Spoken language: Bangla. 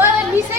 ওই নিচে